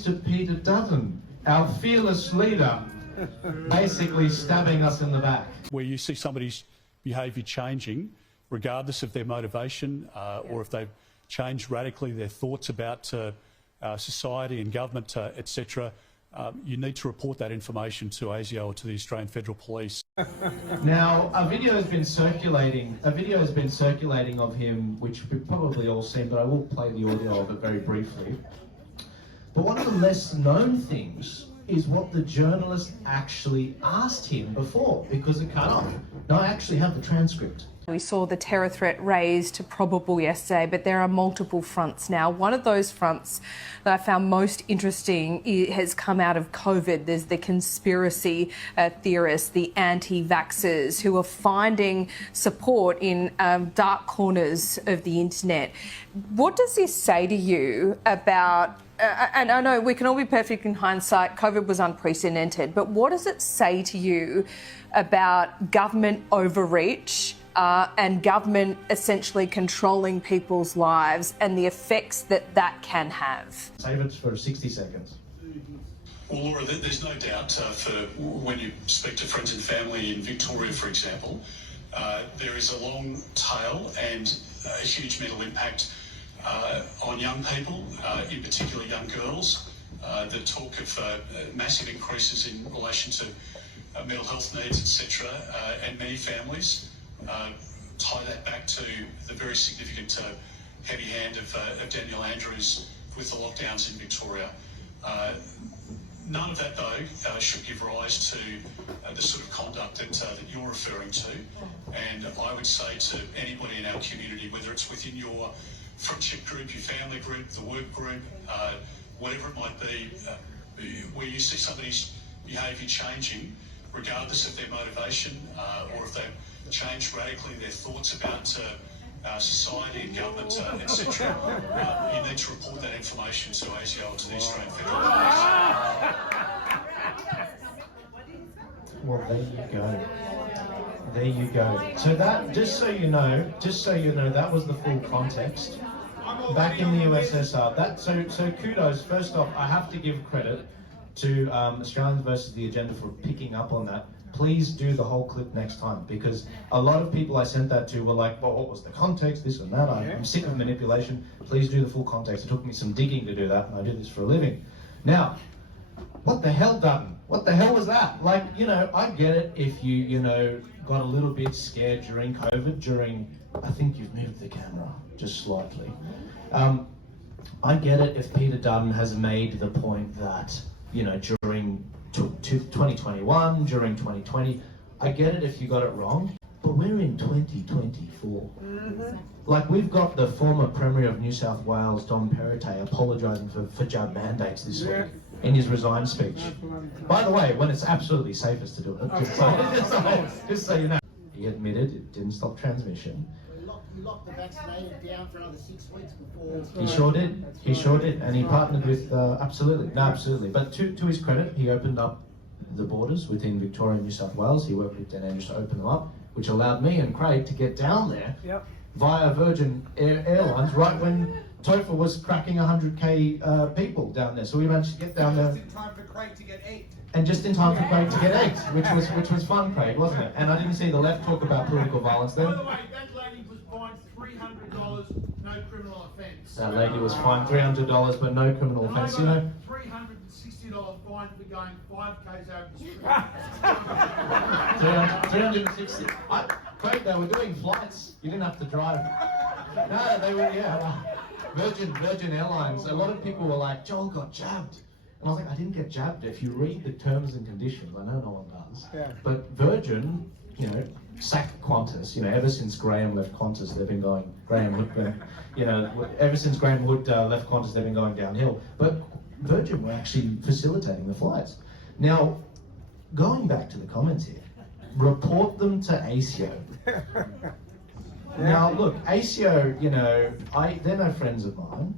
Mr. Peter Dutton, our fearless leader, basically stabbing us in the back. Where you see somebody's behaviour changing, regardless of their motivation or if they've changed radically their thoughts about society and government, etc., you need to report that information to ASIO or to the Australian Federal Police. Now, a video has been circulating of him, which we've probably all seen, but I will play the audio of it very briefly. But one of the less known things is what the journalist actually asked him before, because it cut off. Now, I actually have the transcript. We saw the terror threat raised probable yesterday, but there are multiple fronts now. One of those fronts that I found most interesting has come out of COVID. There's the conspiracy theorists, the anti-vaxxers, who are finding support in dark corners of the internet. What does this say to you about, and I know we can all be perfect in hindsight, COVID was unprecedented, but what does it say to you about government overreach and government essentially controlling people's lives and the effects that that can have? Save it for 60 seconds. Well, Laura, there's no doubt for when you speak to friends and family in Victoria, for example, there is a long tail and a huge mental impact on young people, in particular young girls. The talk of massive increases in relation to mental health needs, etc., and many families tie that back to the very significant heavy hand of Daniel Andrews with the lockdowns in Victoria. None of that, though, should give rise to the sort of conduct that you're referring to. And I would say to anybody in our community, whether it's within your friendship group, your family group, the work group, whatever it might be, where you see somebody's behaviour changing, regardless of their motivation or if they've changed radically their thoughts about society and government, etc., you need to report that information to ASIO or to the Australian Federal Police. Well, there you go. There you go. So that, just so you know, that was the full context. Back in the USSR, so kudos. First off, I have to give credit to Australians versus the Agenda for picking up on that. Please do the whole clip next time, because a lot of people I sent that to were like, well, what was the context, this and that. I'm sick of manipulation. Please do the full context. It took me some digging to do that, and I do this for a living. Now, what the hell, Dutton? What the hell was that? Like, I get it if you got a little bit scared during COVID, I think you've moved the camera just slightly. I get it if Peter Dutton has made the point that, during 2021, during 2020, I get it if you got it wrong, but we're in 2024. Like, we've got the former Premier of New South Wales, Dom Perrottet, apologising for jab mandates this week in his resign speech. By the way, when it's absolutely safest to do it, just so you know. He admitted it didn't stop transmission. We locked the vaccinated down for another 6 weeks before. He sure did, and he partnered with, absolutely. But to his credit, he opened up the borders within Victoria and New South Wales. He worked with Dan Andrews to open them up, which allowed me and Craig to get down there via Virgin Airlines right when Topher was cracking 100k people down there. So we managed to get down there. Just in time for Craig to get 8. And just in time for Craig to get 8, which was fun, Craig, wasn't it? And I didn't see the left talk about political violence then. By the way, that lady was fined $300, no criminal offence. That lady was fined $300, but no criminal offence. $360 fine for going 5k's over the street. 360. Craig, they were doing flights. You didn't have to drive. No, they were, Virgin Airlines. A lot of people were like, Joel got jabbed. And I was like, I didn't get jabbed. If you read the terms and conditions, I know no one does. But Virgin, sacked Qantas. Ever since Graham left Qantas, they've been going, ever since Graham Hood left Qantas, they've been going downhill. But Virgin were actually facilitating the flights. Now, going back to the comments here, report them to ASIO. Now, look, ASIO, they're no friends of mine.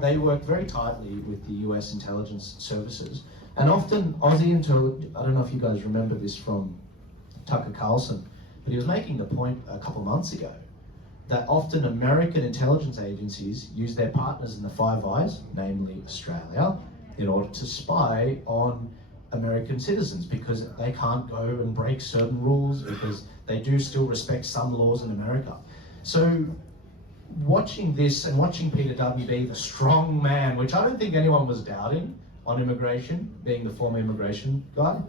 They work very tightly with the US intelligence services. And often Aussie I don't know if you guys remember this from Tucker Carlson, but he was making the point a couple of months ago that often American intelligence agencies use their partners in the Five Eyes, namely Australia, in order to spy on American citizens, because they can't go and break certain rules, because they do still respect some laws in America. So watching this and watching Peter Dutton be the strong man, which I don't think anyone was doubting on immigration, being the former immigration guy,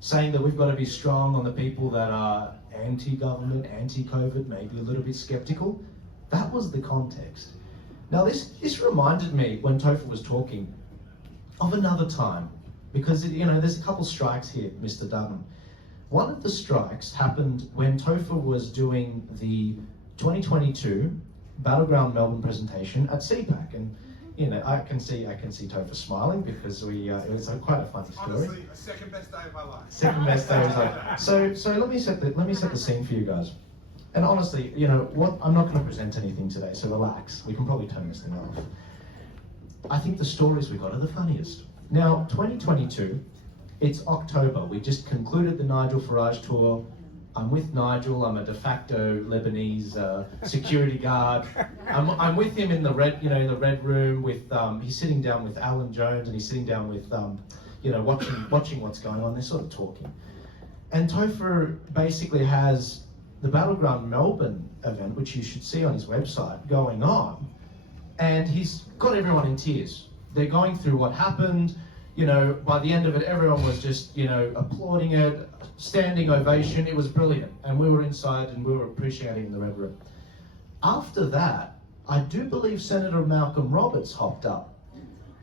saying that we've got to be strong on the people that are anti-government, anti-COVID, maybe a little bit skeptical. That was the context. Now this reminded me, when Topher was talking, of another time, because there's a couple strikes here, Mr. Dutton. One of the strikes happened when Topher was doing the 2022 Battleground Melbourne presentation at CPAC, and I can see Topher smiling, because it was quite a funny story. Honestly, a second best day of my life. Second best day of his life. So let me set the scene for you guys. And honestly, what, I'm not going to present anything today, so relax. We can probably turn this thing off. I think the stories we got are the funniest. Now, 2022, it's October. We just concluded the Nigel Farage tour. I'm with Nigel. I'm a de facto Lebanese security guard. I'm with him in the red, in the red room. With he's sitting down with Alan Jones, and he's sitting down with, watching what's going on. They're sort of talking, and Topher basically has the Battleground Melbourne event, which you should see on his website, going on, and he's got everyone in tears. They're going through what happened. By the end of it, everyone was just, applauding it, standing ovation. It was brilliant. And we were inside and we were appreciating it in the red room. After that, I do believe Senator Malcolm Roberts hopped up.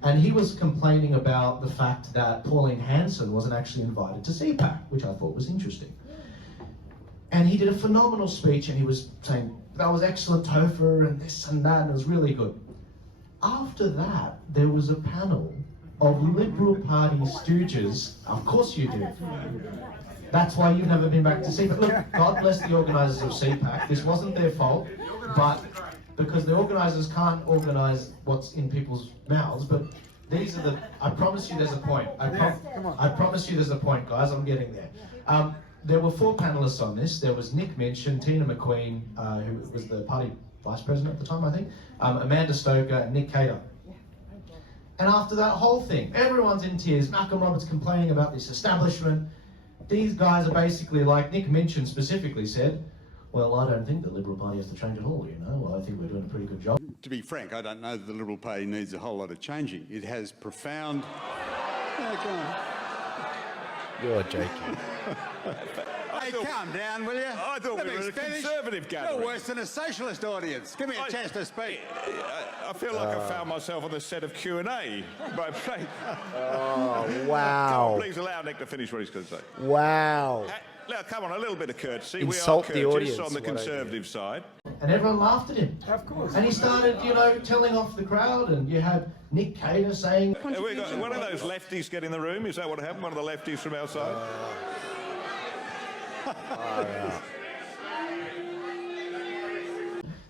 And he was complaining about the fact that Pauline Hanson wasn't actually invited to CPAC, which I thought was interesting. And he did a phenomenal speech, and he was saying, that was excellent, Topher, and this and that, and it was really good. After that, there was a panel of Liberal Party stooges. Of course you do. That's why you've never been back to CPAC. Look, God bless the organisers of CPAC. This wasn't their fault, but because the organisers can't organise what's in people's mouths, but these are I promise you there's a point. I promise you there's a point, guys. I'm getting there. There were 4 panellists on this. There was Nick Minchin, Tina McQueen, who was the party vice president at the time, I think, Amanda Stoker, and Nick Cater. And after that whole thing, everyone's in tears. Malcolm Roberts complaining about this establishment. These guys are basically, like Nick Minchin specifically said, well, I don't think the Liberal Party has to change at all, Well, I think we're doing a pretty good job. To be frank, I don't know that the Liberal Party needs a whole lot of changing. It has profound... Oh, go on. You're joking. Hey, calm down, will you? I thought we were a Conservative gathering. You're worse than a socialist audience. Give me a chance to speak. I feel like I found myself on the set of Q&A. Oh, wow. Please allow Nick to finish what he's going to say. Wow. Now, come on, a little bit of courtesy. Insult we are the courteous audience, on the what I do. Conservative side. And everyone laughed at him. Of course. And he started, telling off the crowd, and you had Nick Cater saying... We got one of those lefties get in the room. Is that what happened? One of the lefties from outside?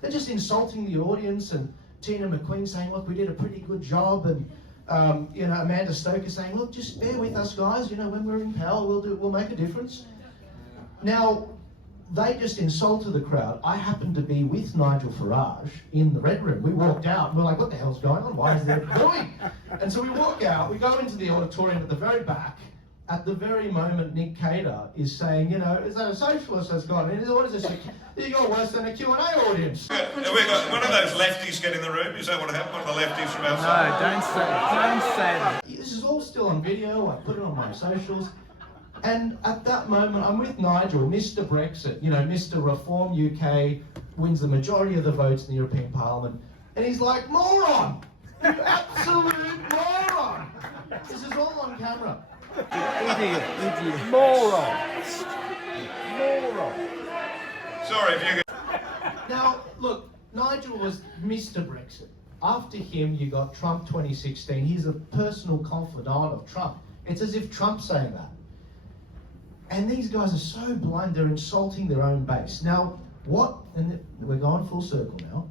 They're just insulting the audience, and Tina McQueen saying, look, we did a pretty good job, and Amanda Stoker saying, look, just bear with us, guys, when we're in power, we'll make a difference. Now, they just insulted the crowd. I happened to be with Nigel Farage in the red room. We walked out, and we're like, what the hell's going on? Why is there booing? And so we walk out, we go into the auditorium at the very back. At the very moment, Nick Cater is saying, is that a socialist that's gone in? What is this? You're worse than a Q&A audience. We got one of those lefties get in the room. Is that what happened? One of the lefties from outside? No, don't say that. This is all still on video. I put it on my socials. And at that moment, I'm with Nigel, Mr. Brexit, Mr. Reform UK, wins the majority of the votes in the European Parliament. And he's like, moron! You absolute moron! This is all on camera. Idiot. Moron. Sorry, if you Now, look, Nigel was Mr. Brexit. After him, you got Trump 2016. He's a personal confidant of Trump. It's as if Trump's saying that. And these guys are so blind, they're insulting their own base. Now, and we're going full circle now,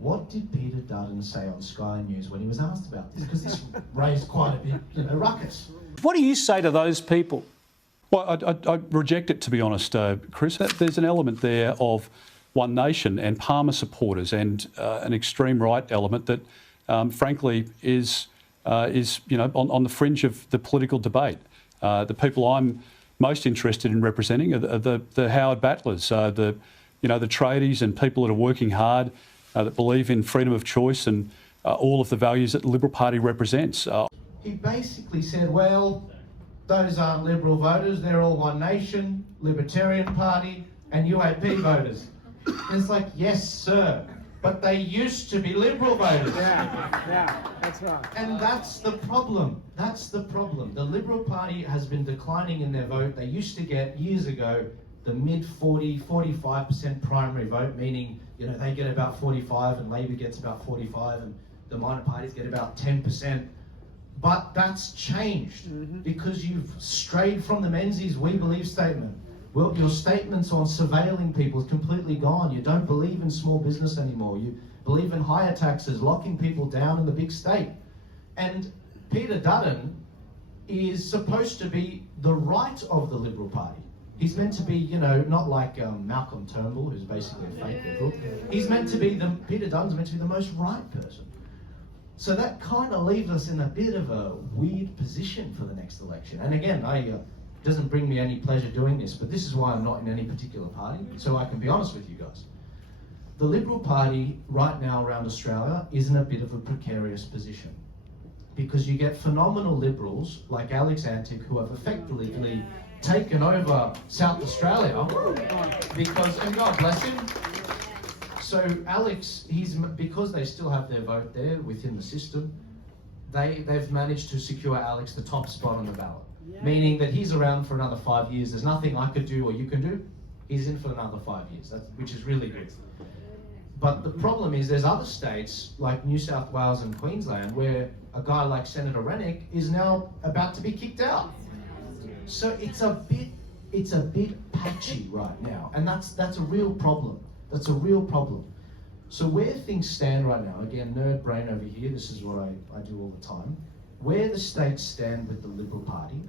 what did Peter Dutton say on Sky News when he was asked about this? Because this raised quite a bit, ruckus. What do you say to those people? Well, I reject it, to be honest, Chris. There's an element there of One Nation and Palmer supporters and an extreme right element that, frankly, is is, on the fringe of the political debate. The people I'm most interested in representing are the Howard Battlers, the tradies and people that are working hard, that believe in freedom of choice and all of the values that the Liberal Party represents. He basically said, well, those aren't Liberal voters, they're all One Nation, Libertarian Party and UAP voters. And it's like, yes, sir, but they used to be Liberal voters. Yeah, that's right. And that's the problem. That's the problem. The Liberal Party has been declining in their vote. They used to get, years ago, the mid-40, 45% primary vote, meaning, they get about 45 and Labor gets about 45 and the minor parties get about 10%. But that's changed because you've strayed from the Menzies We Believe statement. Well, your statements on surveilling people is completely gone. You don't believe in small business anymore. You believe in higher taxes, locking people down in the big state. And Peter Dutton is supposed to be the right of the Liberal Party. He's meant to be, not like Malcolm Turnbull, who's basically a fake Liberal. He's meant to be Peter Dutton's meant to be the most right person. So that kind of leaves us in a bit of a weird position for the next election. And again, it doesn't bring me any pleasure doing this, but this is why I'm not in any particular party, so I can be honest with you guys. The Liberal Party right now around Australia is in a bit of a precarious position because you get phenomenal Liberals like Alex Antic who have effectively taken over South Australia because, and God bless him. So Alex, because they still have their vote there within the system, they've managed to secure Alex the top spot on the ballot. Meaning that he's around for another 5 years. There's nothing I could do or you can do. He's in for another 5 years, which is really good. But the problem is there's other states like New South Wales and Queensland where a guy like Senator Rennick is now about to be kicked out. So it's a bit patchy right now, and that's a real problem. That's a real problem. So where things stand right now, again, nerd brain over here, this is what I do all the time. Where the states stand with the Liberal Party,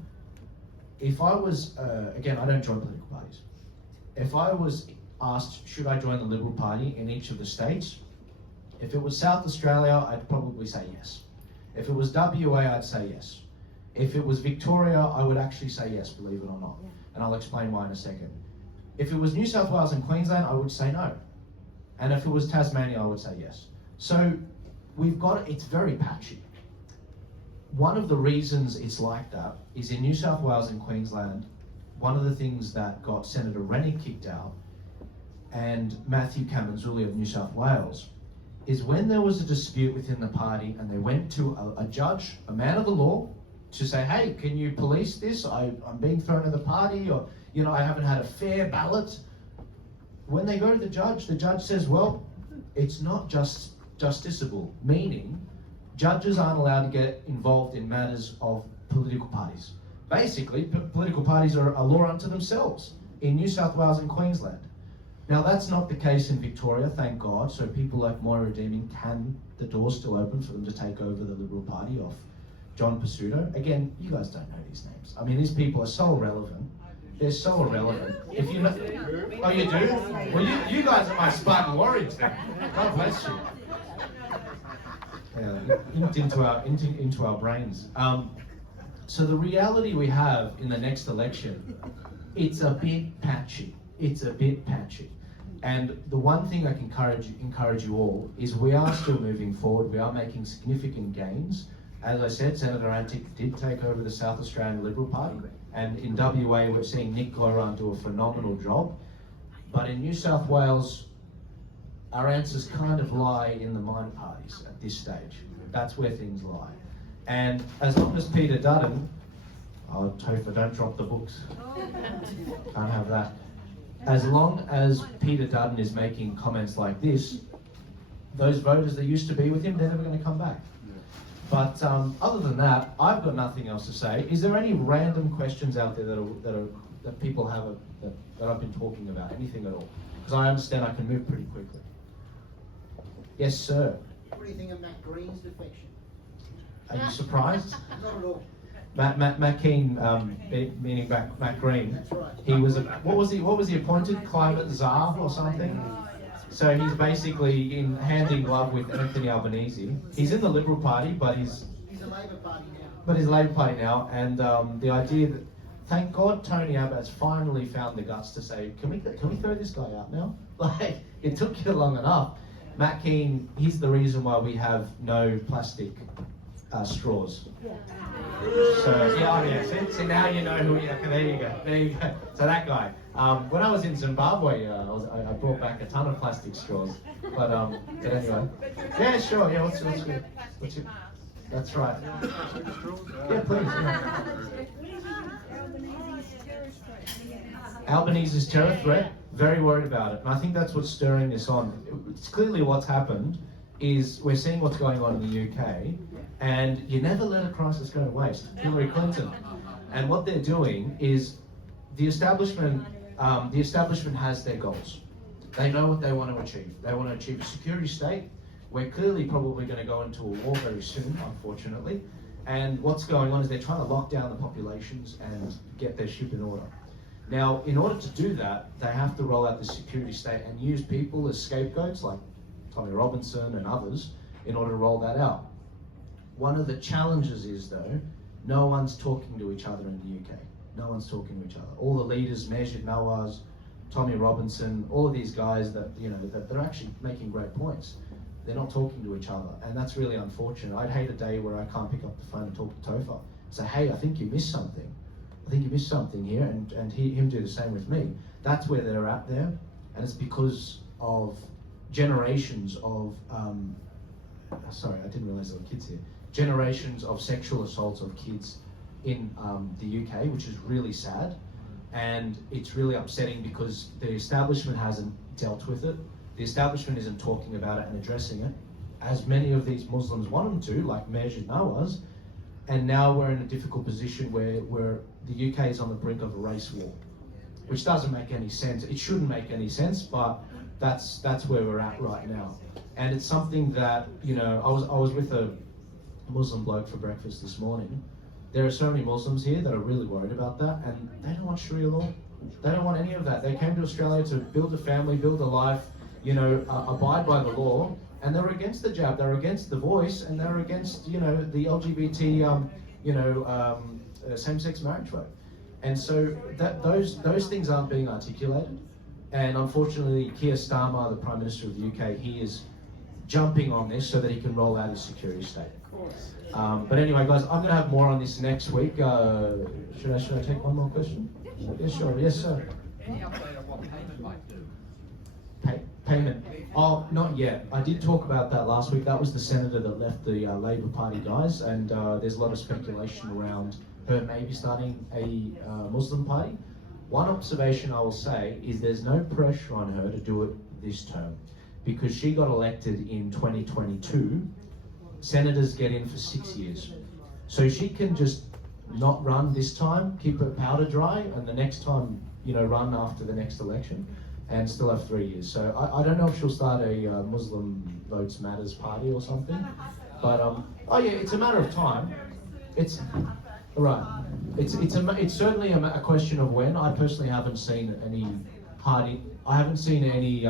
if I was, again, I don't join political parties. If I was asked, should I join the Liberal Party in each of the states? If it was South Australia, I'd probably say yes. If it was WA, I'd say yes. If it was Victoria, I would actually say yes, believe it or not. And I'll explain why in a second. If it was New South Wales and Queensland, I would say no. And if it was Tasmania, I would say yes. So it's very patchy. One of the reasons it's like that is in New South Wales and Queensland, one of the things that got Senator Rennick kicked out and Matthew Kamanzuli of New South Wales is when there was a dispute within the party and they went to a judge, a man of the law, to say, hey, can you police this? I'm being thrown in the party, or I haven't had a fair ballot. When they go to the judge says, well, it's not just justiciable, meaning judges aren't allowed to get involved in matters of political parties. Basically, political parties are a law unto themselves in New South Wales and Queensland. Now, that's not the case in Victoria, thank God, so people like Moira Deeming the door's still open for them to take over the Liberal Party off John Pizzuto. Again, you guys don't know these names. I mean, these people are so irrelevant. They're so irrelevant. If you know, oh, you do? Well, you guys are my Spartan warriors then. God bless you. Into our brains. So the reality we have in the next election, it's a bit patchy. It's a bit patchy. And the one thing I can encourage you all is we are still moving forward. We are making significant gains. As I said, Senator Antic did take over the South Australian Liberal Party. And in WA, we're seeing Nick Goran do a phenomenal job. But in New South Wales, our answers kind of lie in the minor parties at this stage. That's where things lie. And as long as Peter Dutton, oh, Topher, don't drop the books. Can't have that. As long as Peter Dutton is making comments like this, those voters that used to be with him, they're never going to come back. But other than that, I've got nothing else to say. Is there any random questions out there that people have that I've been talking about? Anything at all? Because I understand I can move pretty quickly. Yes, sir. What do you think of Matt Green's defection? Are you surprised? Not at all. Matt Keane, meaning Matt Green. That's right. He was what was he appointed? Climate czar or something? So he's basically in hand in glove with Anthony Albanese. He's in the Liberal Party, but he's He's a Labor Party now. But he's Labor Party now, and the idea that, thank God, Tony Abbott's finally found the guts to say, can we throw this guy out now? Like, it took you long enough. Matt Keane, he's the reason why we have no plastic straws. So yeah, see now you know who. Yeah, there you go. So that guy. When I was in Zimbabwe, I brought back a ton of plastic straws. But anyway, yeah, sure. Yeah, what's your? That's right. Yeah, please. Yeah. Albanese's terror threat. Very worried about it, and I think that's what's stirring this on. It's clearly what's happened is we're seeing what's going on in the UK, and you never let a crisis go to waste. Hillary Clinton, and what they're doing is the establishment. The establishment has their goals. They know what they want to achieve. They want to achieve a security state. We're clearly probably going to go into a war very soon, unfortunately. And what's going on is they're trying to lock down the populations and get their ship in order. Now, in order to do that, they have to roll out the security state and use people as scapegoats, like Tommy Robinson and others, in order to roll that out. One of the challenges is, though, no one's talking to each other in the UK. No one's talking to each other. All the leaders, Majid Nawaz, Tommy Robinson, all of these guys that, you know, that they're actually making great points. They're not talking to each other, and that's really unfortunate. I'd hate a day where I can't pick up the phone and talk to Topher. Say, hey, I think you missed something. I think you missed something here, and him do the same with me. That's where they're at there, and it's because of generations of, sorry, I didn't realize there were kids here. Generations of sexual assaults of kids in the UK, which is really sad, and it's really upsetting because the establishment hasn't dealt with it. The establishment isn't talking about it and addressing it, as many of these Muslims want them to, like Majid Nawaz, and now we're in a difficult position where the UK is on the brink of a race war, which doesn't make any sense. It shouldn't make any sense, but that's where we're at right now. And it's something that, you know, I was with a Muslim bloke for breakfast this morning. There are so many Muslims here that are really worried about that, and they don't want Sharia law. They don't want any of that. They came to Australia to build a family, build a life, you know, abide by the law, and they're against the jab, they're against the voice, and they're against, you know, the LGBT, same-sex marriage vote. And so those things aren't being articulated. And unfortunately, Keir Starmer, the Prime Minister of the UK, he is jumping on this so that he can roll out his security state. But anyway, guys, I'm going to have more on this next week. Should I take one more question? Yeah, sure. Yes, sir. Any update on what payment might do? Payment. Oh, not yet. I did talk about that last week. That was the senator that left the Labor Party guys, and there's a lot of speculation around her maybe starting a Muslim party. One observation I will say is there's no pressure on her to do it this term, because she got elected in 2022. Senators get in for 6 years. So she can just not run this time, keep her powder dry, and the next time, you know, run after the next election, and still have 3 years. So I don't know if she'll start a Muslim Votes Matters party or something, but oh yeah, it's a matter of time. It's right. It's certainly a question of when. I personally haven't seen any party. I haven't seen any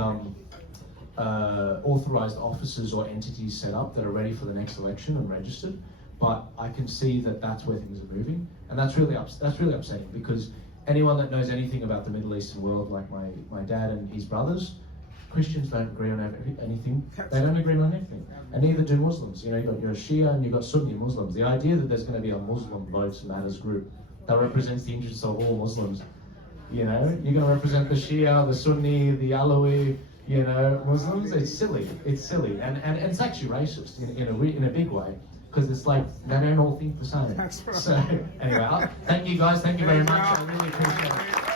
authorised offices or entities set up that are ready for the next election and registered. But I can see that that's where things are moving, and that's really upsetting, because anyone that knows anything about the Middle Eastern world, like my dad and his brothers, Christians don't agree on anything. They don't agree on anything, and neither do Muslims. You know, you've got your Shia and you've got Sunni Muslims. The idea that there's going to be a Muslim Votes Matters group that represents the interests of all Muslims, you know, you're going to represent the Shia, the Sunni, the Alawi, you know, Muslims. It's silly. It's silly, and it's actually racist in a big way. Because it's like, they don't all think the same. That's right. So, anyway, thank you guys. Thank you very much. I really appreciate it.